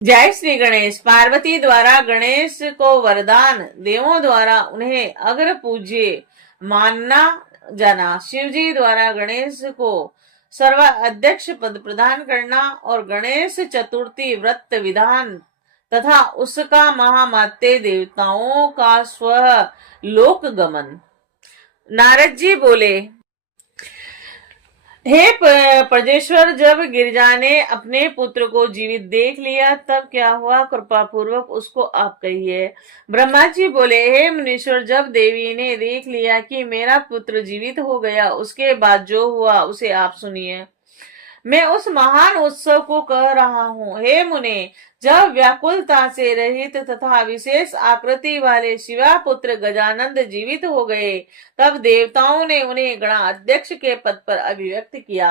जय श्री गणेश। पार्वती द्वारा गणेश को वरदान, देवों द्वारा उन्हें अग्र पूज्य मानना जाना, शिवजी द्वारा गणेश को सर्वाध्यक्ष पद प्रदान करना और गणेश चतुर्थी व्रत विधान तथा उसका महामात्य, देवताओं का स्व लोक गमन। नारद जी बोले, हे प्रजेश्वर, जब गिरिजा ने अपने पुत्र को जीवित देख लिया तब क्या हुआ, कृपा पूर्वक उसको आप कहिए। ब्रह्मा जी बोले, हे मुनीश्वर, जब देवी ने देख लिया कि मेरा पुत्र जीवित हो गया, उसके बाद जो हुआ उसे आप सुनिए। मैं उस महान उत्सव को कह रहा हूँ। हे मुने, जब व्याकुलता से रहित तथा विशेष आकृति वाले शिवा पुत्र गजानंद जीवित हो गए, तब देवताओं ने उन्हें गणाध्यक्ष के पद पर अभिव्यक्त किया।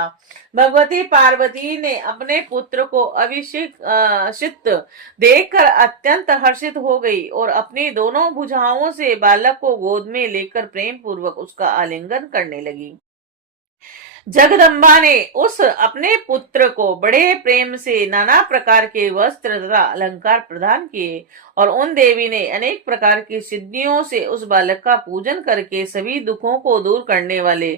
भगवती पार्वती ने अपने पुत्र को अभिषिक्त देखकर अत्यंत हर्षित हो गई और अपनी दोनों भुजाओं से बालक को गोद में लेकर प्रेम पूर्वक उसका आलिंगन करने लगी। जगदम्बा ने उस अपने पुत्र को बड़े प्रेम से नाना प्रकार के वस्त्र तथा अलंकार प्रदान किए और उन देवी ने अनेक प्रकार की सिद्धियों से उस बालक का पूजन करके सभी दुखों को दूर करने वाले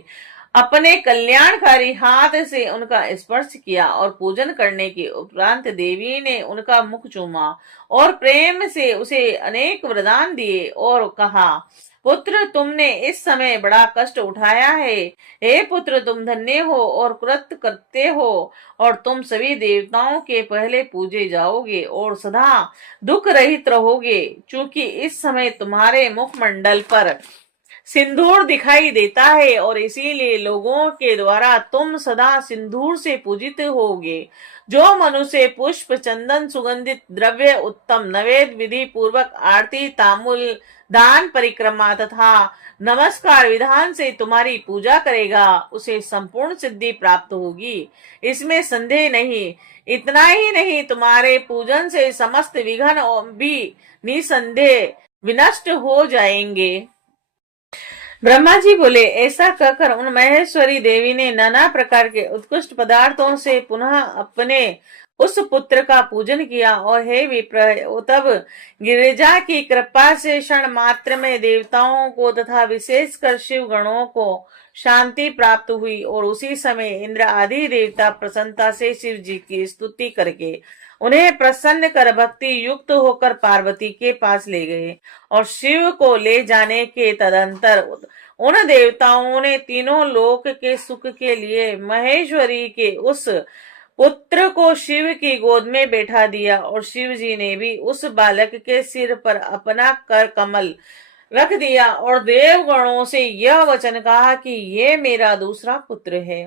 अपने कल्याणकारी हाथ से उनका स्पर्श किया और पूजन करने के उपरांत देवी ने उनका मुख चूमा और प्रेम से उसे अनेक वरदान दिए और कहा, पुत्र, तुमने इस समय बड़ा कष्ट उठाया है। हे पुत्र, तुम धन्य हो और कृत करते हो और तुम सभी देवताओं के पहले पूजे जाओगे और सदा दुख रहित रहोगे, क्योंकि इस समय तुम्हारे मुखमंडल पर सिंदूर दिखाई देता है और इसीलिए लोगों के द्वारा तुम सदा सिंदूर से पूजित होगे। जो मनुष्य पुष्प, चंदन, सुगंधित द्रव्य, उत्तम नवेद विधि पूर्वक आरती, तांबूल, दान, परिक्रमा तथा नमस्कार विधान से तुम्हारी पूजा करेगा, उसे संपूर्ण सिद्धि प्राप्त होगी, इसमें संदेह नहीं। इतना ही नहीं, तुम्हारे पूजन से समस्त विघ्न भी निसंदेह विनष्ट हो जाएंगे। ब्रह्मा जी बोले, ऐसा कहकर उन महेश्वरी देवी ने नाना प्रकार के उत्कृष्ट पदार्थों से पुनः अपने उस पुत्र का पूजन किया और हे विप्र, तब गिरिजा की कृपा से क्षण मात्र में देवताओं को तथा विशेषकर शिव गणों को शांति प्राप्त हुई और उसी समय इंद्र आदि देवता प्रसन्नता से शिव जी की स्तुति करके उन्हें प्रसन्न कर भक्ति युक्त होकर पार्वती के पास ले गए और शिव को ले जाने के तदंतर उन देवताओं ने तीनों लोक के सुख के लिए महेश्वरी के उस पुत्र को शिव की गोद में बैठा दिया और शिव जी ने भी उस बालक के सिर पर अपना कर कमल रख दिया और देवगणों से यह वचन कहा कि ये मेरा दूसरा पुत्र है।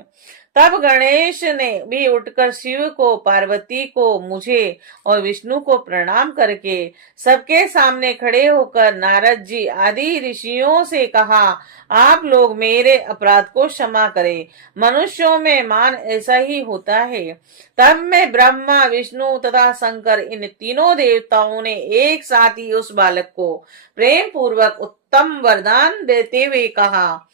तब गणेश ने भी उठकर शिव को, पार्वती को, मुझे और विष्णु को प्रणाम करके सबके सामने खड़े होकर नारद जी आदि ऋषियों से कहा, आप लोग मेरे अपराध को क्षमा करें, मनुष्यों में मान ऐसा ही होता है। तब में ब्रह्मा, विष्णु तथा शंकर, इन तीनों देवताओं ने एक साथ ही उस बालक को प्रेम पूर्वक उत्तम वरदान देते हुए कहा,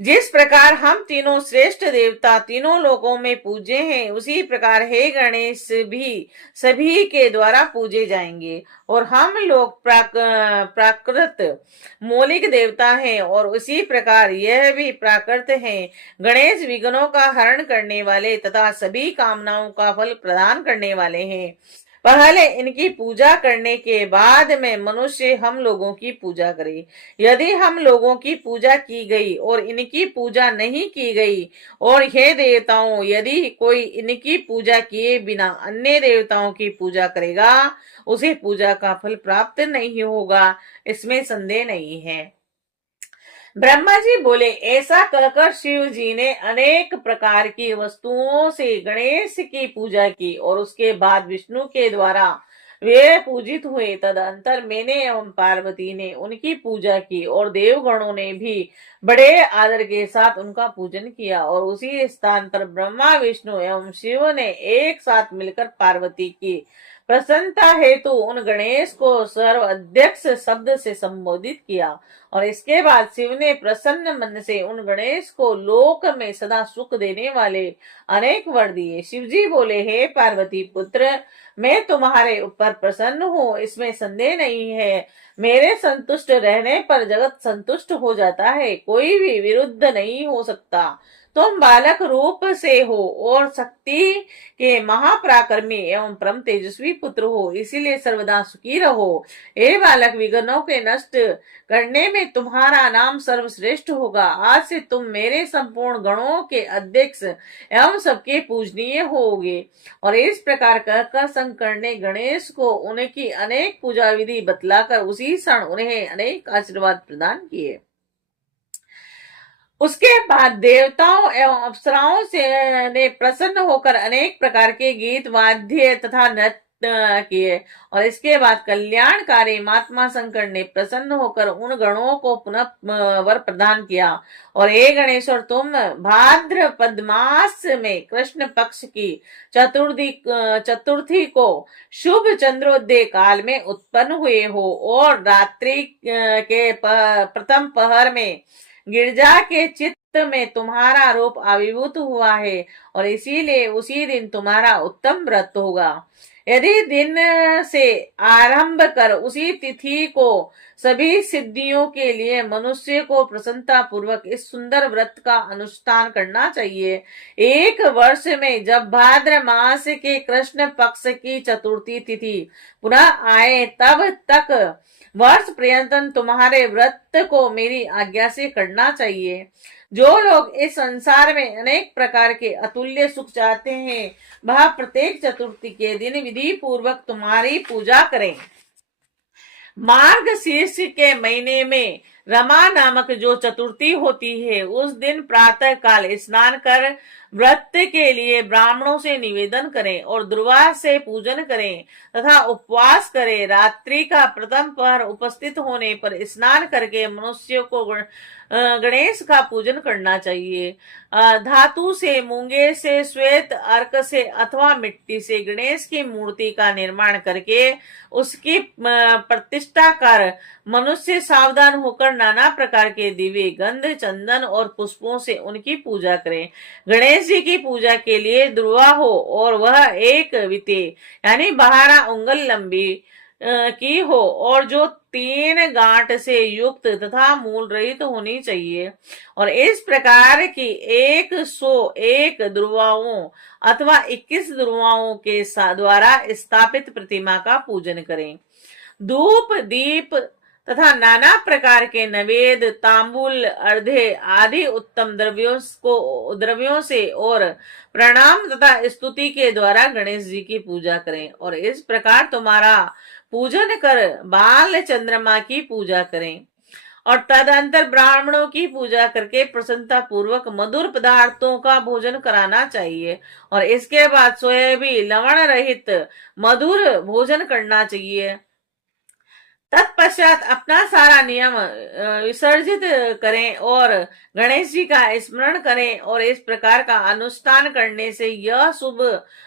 जिस प्रकार हम तीनों श्रेष्ठ देवता तीनों लोकों में पूजे हैं, उसी प्रकार हे गणेश भी सभी के द्वारा पूजे जाएंगे और हम लोग प्राकृत मौलिक देवता हैं और उसी प्रकार यह भी प्राकृत हैं। गणेश विघ्नों का हरण करने वाले तथा सभी कामनाओं का फल प्रदान करने वाले हैं। पहले इनकी पूजा करने के बाद में मनुष्य हम लोगों की पूजा करे। यदि हम लोगों की पूजा की गई और इनकी पूजा नहीं की गई, और हे देवताओं, यदि कोई इनकी पूजा किए बिना अन्य देवताओं की पूजा करेगा, उसे पूजा का फल प्राप्त नहीं होगा, इसमें संदेह नहीं है। ब्रह्मा जी बोले, ऐसा कहकर शिव जी ने अनेक प्रकार की वस्तुओं से गणेश की पूजा की और उसके बाद विष्णु के द्वारा वे पूजित हुए। तदंतर मैंने एवं पार्वती ने उनकी पूजा की और देवगणों ने भी बड़े आदर के साथ उनका पूजन किया और उसी स्थान पर ब्रह्मा, विष्णु एवं शिव ने एक साथ मिलकर पार्वती की प्रसन्नता हेतु उन गणेश को सर्व अध्यक्ष शब्द से संबोधित किया और इसके बाद शिव ने प्रसन्न मन से उन गणेश को लोक में सदा सुख देने वाले अनेक वर दिए। शिव जी बोले, हे पार्वती पुत्र, मैं तुम्हारे ऊपर प्रसन्न हूँ, इसमें संदेह नहीं है। मेरे संतुष्ट रहने पर जगत संतुष्ट हो जाता है, कोई भी विरुद्ध नहीं हो सकता। तुम बालक रूप से हो और शक्ति के महापराक्रमी एवं परम तेजस्वी पुत्र हो, इसीलिए सर्वदा सुखी रहो। हे बालक, विघ्नों के नष्ट करने में तुम्हारा नाम सर्वश्रेष्ठ होगा। आज से तुम मेरे संपूर्ण गणों के अध्यक्ष एवं सबके पूजनीय होगे। और इस प्रकार कहकर शंकर ने गणेश को उनकी अनेक पूजा विधि बतलाकर उसी क्षण उन्हें अनेक आशीर्वाद प्रदान किए। उसके बाद देवताओं एवं अप्सराओं से ने प्रसन्न होकर अनेक प्रकार के गीत वाद्य तथा नृत्य किए और इसके बाद कल्याणकारी महात्मा शंकर ने प्रसन्न होकर उन गणों को पुनः वर प्रदान किया। और हे गणेश्वर, तुम भाद्रपद मास में कृष्ण पक्ष की चतुर्थी को शुभ चंद्रोदय काल में उत्पन्न हुए हो और रात्रि के प्रथम पहर में गिरजा के चित्त में तुम्हारा रूप आविर्भूत हुआ है और इसीलिए उसी दिन तुम्हारा उत्तम व्रत होगा। यदि दिन से आरंभ कर उसी तिथि को सभी सिद्धियों के लिए मनुष्य को प्रसन्नता पूर्वक इस सुंदर व्रत का अनुष्ठान करना चाहिए। एक वर्ष में जब भाद्र मास के कृष्ण पक्ष की चतुर्थी तिथि पुनः आए तब तक वर्ष पर्यंत तुम्हारे व्रत को मेरी आज्ञा से करना चाहिए। जो लोग इस संसार में अनेक प्रकार के अतुल्य सुख चाहते हैं, वह प्रत्येक चतुर्थी के दिन विधि पूर्वक तुम्हारी पूजा करें। मार्ग शीर्ष के महीने में रमा नामक जो चतुर्थी होती है, उस दिन प्रातः काल स्नान कर व्रत के लिए ब्राह्मणों से निवेदन करें और दुर्वा से पूजन करें तथा उपवास करें। रात्रि का प्रथम पहर उपस्थित होने पर स्नान करके मनुष्यों को गणेश का पूजन करना चाहिए। धातु से, मूंगे से, श्वेत अर्क से अथवा मिट्टी से गणेश की मूर्ति का निर्माण करके उसकी प्रतिष्ठा कर मनुष्य सावधान होकर नाना प्रकार के दिव्य, गंध, चंदन और पुष्पों से उनकी पूजा करें। गणेश जी की पूजा के लिए दुर्वा हो और वह एक विते यानी 12 उंगल लंबी की हो और जो 3 गांठ से युक्त तथा मूल रहित होनी चाहिए और इस प्रकार की 101 दुर्वाओं अथवा 21 दुर्वाओं के द्वारा स्थापित प्रतिमा का पूजन करें। धूप, दीप तथा नाना प्रकार के नवेद, तांबूल, अर्धे आदि उत्तम द्रव्यों से और प्रणाम तथा स्तुति के द्वारा गणेश जी की पूजा करें और इस प्रकार तुम्हारा पूजन कर बाल चंद्रमा की पूजा करें और तदंतर ब्राह्मणों की पूजा करके प्रसन्नता पूर्वक मधुर पदार्थों का भोजन कराना चाहिए और इसके बाद सोए भी लवण रहित मधुर भोजन करना चाहिए। तत्पश्चात अपना सारा नियम विसर्जित करें और गणेश जी का स्मरण करें और इस प्रकार का अनुष्ठान करने से यह शुभ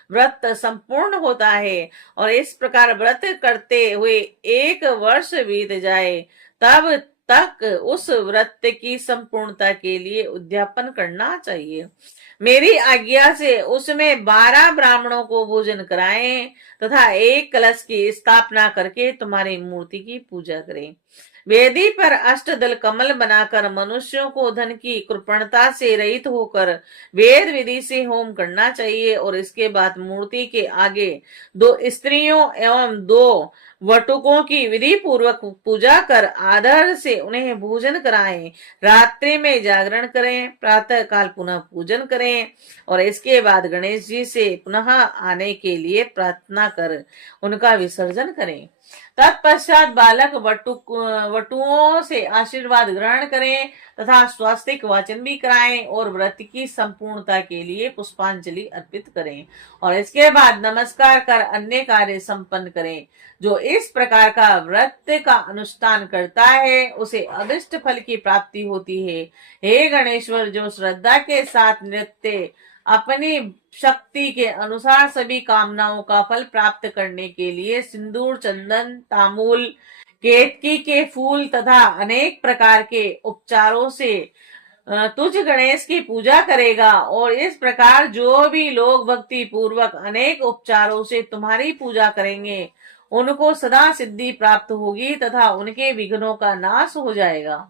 व्रत संपूर्ण होता है और इस प्रकार व्रत करते हुए 1 वर्ष बीत जाए तब तक उस व्रत की संपूर्णता के लिए उद्यापन करना चाहिए। मेरी आज्ञा से उसमें 12 ब्राह्मणों को भोजन कराएं तथा एक कलश की स्थापना करके तुम्हारी मूर्ति की पूजा करें। वेदी पर अष्टदल कमल बनाकर मनुष्यों को धन की कृपणता से रहित होकर वेद विधि से होम करना चाहिए और इसके बाद मूर्ति के आगे 2 स्त्रियों एवं 2 वटुकों की विधि पूर्वक पूजा कर आदर से उन्हें भोजन कराएं। रात्रि में जागरण करें, प्रातः काल पुनः पूजन करें और इसके बाद गणेश जी से पुनः आने के लिए प्रार्थना कर उनका विसर्जन करें। तत्पश्चात बालक वटुओं से आशीर्वाद ग्रहण करें तथा स्वास्तिक वाचन भी कराएं और व्रत की संपूर्णता के लिए पुष्पांजलि अर्पित करें और इसके बाद नमस्कार कर अन्य कार्य संपन्न करें। जो इस प्रकार का व्रत का अनुष्ठान करता है उसे अभिष्ट फल की प्राप्ति होती है। हे गणेश्वर, जो श्रद्धा के साथ नृत्य अपनी शक्ति के अनुसार सभी कामनाओं का फल प्राप्त करने के लिए सिंदूर, चंदन, तांबूल, केतकी के फूल तथा अनेक प्रकार के उपचारों से तुझ गणेश की पूजा करेगा। और इस प्रकार जो भी लोग भक्ति पूर्वक अनेक उपचारों से तुम्हारी पूजा करेंगे, उनको सदा सिद्धि प्राप्त होगी तथा उनके विघ्नों का नाश हो जाएगा।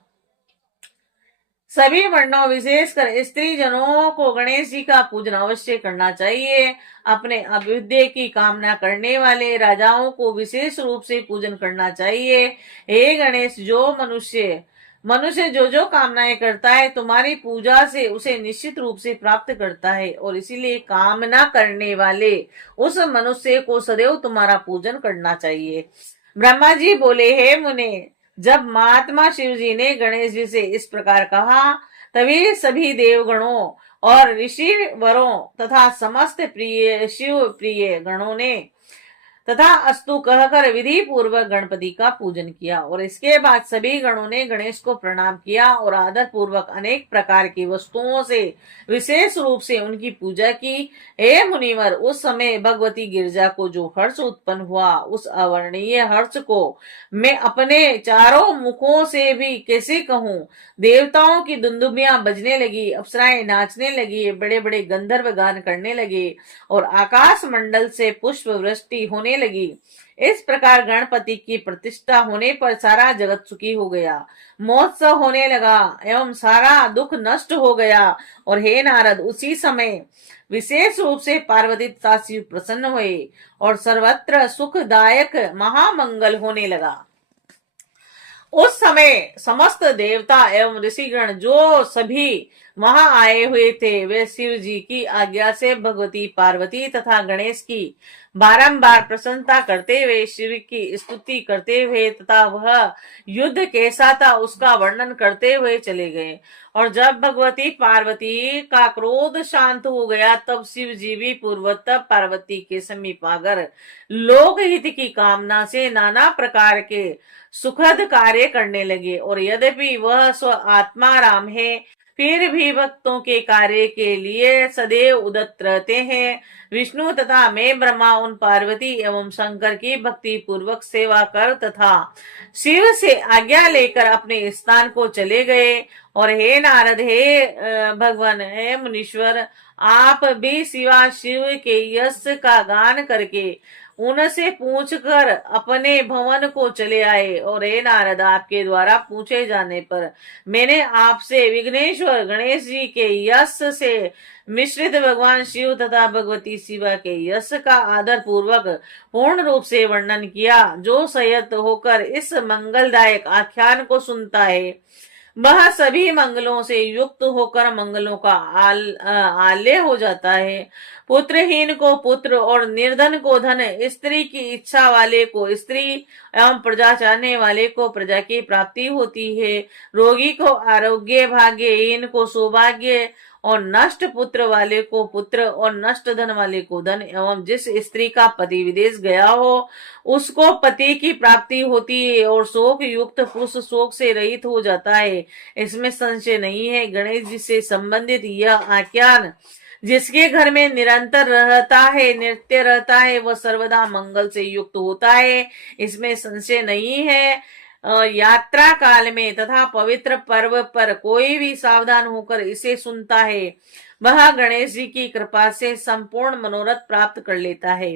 सभी वर्णों विशेषकर स्त्री जनों को गणेश जी का पूजन अवश्य करना चाहिए। अपने अभ्युदय की कामना करने वाले राजाओं को विशेष रूप से पूजन करना चाहिए। हे गणेश, जो मनुष्य जो जो कामनाएं करता है तुम्हारी पूजा से उसे निश्चित रूप से प्राप्त करता है, और इसीलिए कामना करने वाले उस मनुष्य को सदैव तुम्हारा पूजन करना चाहिए। ब्रह्मा जी बोले, हे मुने, जब महात्मा शिव जी ने गणेश जी से इस प्रकार कहा, तभी सभी देवगणों और ऋषि वरों तथा समस्त प्रिय शिव प्रिय गणों ने तथा अस्तु कहकर विधि पूर्वक गणपति का पूजन किया। और इसके बाद सभी गणों ने गणेश को प्रणाम किया और आदर पूर्वक अनेक प्रकार की वस्तुओं से विशेष रूप से उनकी पूजा की। हे मुनिवर, उस समय भगवती गिरजा को जो हर्ष उत्पन्न हुआ, उस अवर्णीय हर्ष को मैं अपने चारों मुखों से भी कैसे कहूं। देवताओं की दुंदुभियां बजने लगी, अप्सराएं नाचने लगी, बड़े बड़े गंधर्व गान करने लगे और आकाश मंडल से पुष्प वृष्टि होने लगी। इस प्रकार गणपति की प्रतिष्ठा होने पर सारा जगत सुखी हो गया, महोत्सव होने लगा एवं सारा दुख नष्ट हो गया। और हे नारद, उसी समय विशेष रूप से पार्वती तथा शिव प्रसन्न हुए और सर्वत्र सुखदायक महामंगल होने लगा। उस समय समस्त देवता एवं ऋषिगण जो सभी वहां आए हुए थे, वे शिव जी की आज्ञा से भगवती पार्वती तथा गणेश की बारंबार प्रसन्नता करते हुए शिव की स्तुति करते हुए तथा वह युद्ध कैसा था उसका वर्णन करते हुए चले गए। और जब भगवती पार्वती का क्रोध शांत हो गया, तब शिव जी भी पूर्वतः पार्वती के समीप आकर लोक हित की कामना से नाना प्रकार के सुखद कार्य करने लगे। और यद्यपि वह स्व आत्मा राम है, फिर भी भक्तों के कार्य के लिए सदैव उदत रहते हैं। विष्णु तथा मैं ब्रह्मा उन पार्वती एवं शंकर की भक्ति पूर्वक सेवा कर तथा शिव से आज्ञा लेकर अपने स्थान को चले गए। और हे नारद, हे भगवान, हे मुनीश्वर, आप भी शिवा शिव के यश का गान करके उनसे पूछकर अपने भवन को चले आए। और हे नारद, आपके द्वारा पूछे जाने पर मैंने आपसे विघ्नेश्वर गणेश जी के यश से मिश्रित भगवान शिव तथा भगवती शिवा के यश का आदर पूर्वक पूर्ण रूप से वर्णन किया। जो संयत होकर इस मंगलदायक आख्यान को सुनता है, वह सभी मंगलों से युक्त होकर मंगलों का आल्य हो जाता है। पुत्रहीन को पुत्र और निर्धन को धन, स्त्री की इच्छा वाले को स्त्री एवं प्रजा चाहने वाले को प्रजा की प्राप्ति होती है। रोगी को आरोग्य, भाग्यहीन को सौभाग्य और नष्ट पुत्र वाले को पुत्र और नष्ट धन वाले को धन, एवं जिस स्त्री का पति विदेश गया हो उसको पति की प्राप्ति होती है और शोक युक्त पुरुष शोक से रहित हो जाता है, इसमें संशय नहीं है। गणेश जी से संबंधित यह आख्यान जिसके घर में निरंतर रहता है, नृत्य रहता है, वह सर्वदा मंगल से युक्त होता है, इसमें संशय नहीं है। यात्रा काल में तथा पवित्र पर्व पर कोई भी सावधान होकर इसे सुनता है, वह गणेश जी की कृपा से संपूर्ण मनोरथ प्राप्त कर लेता है।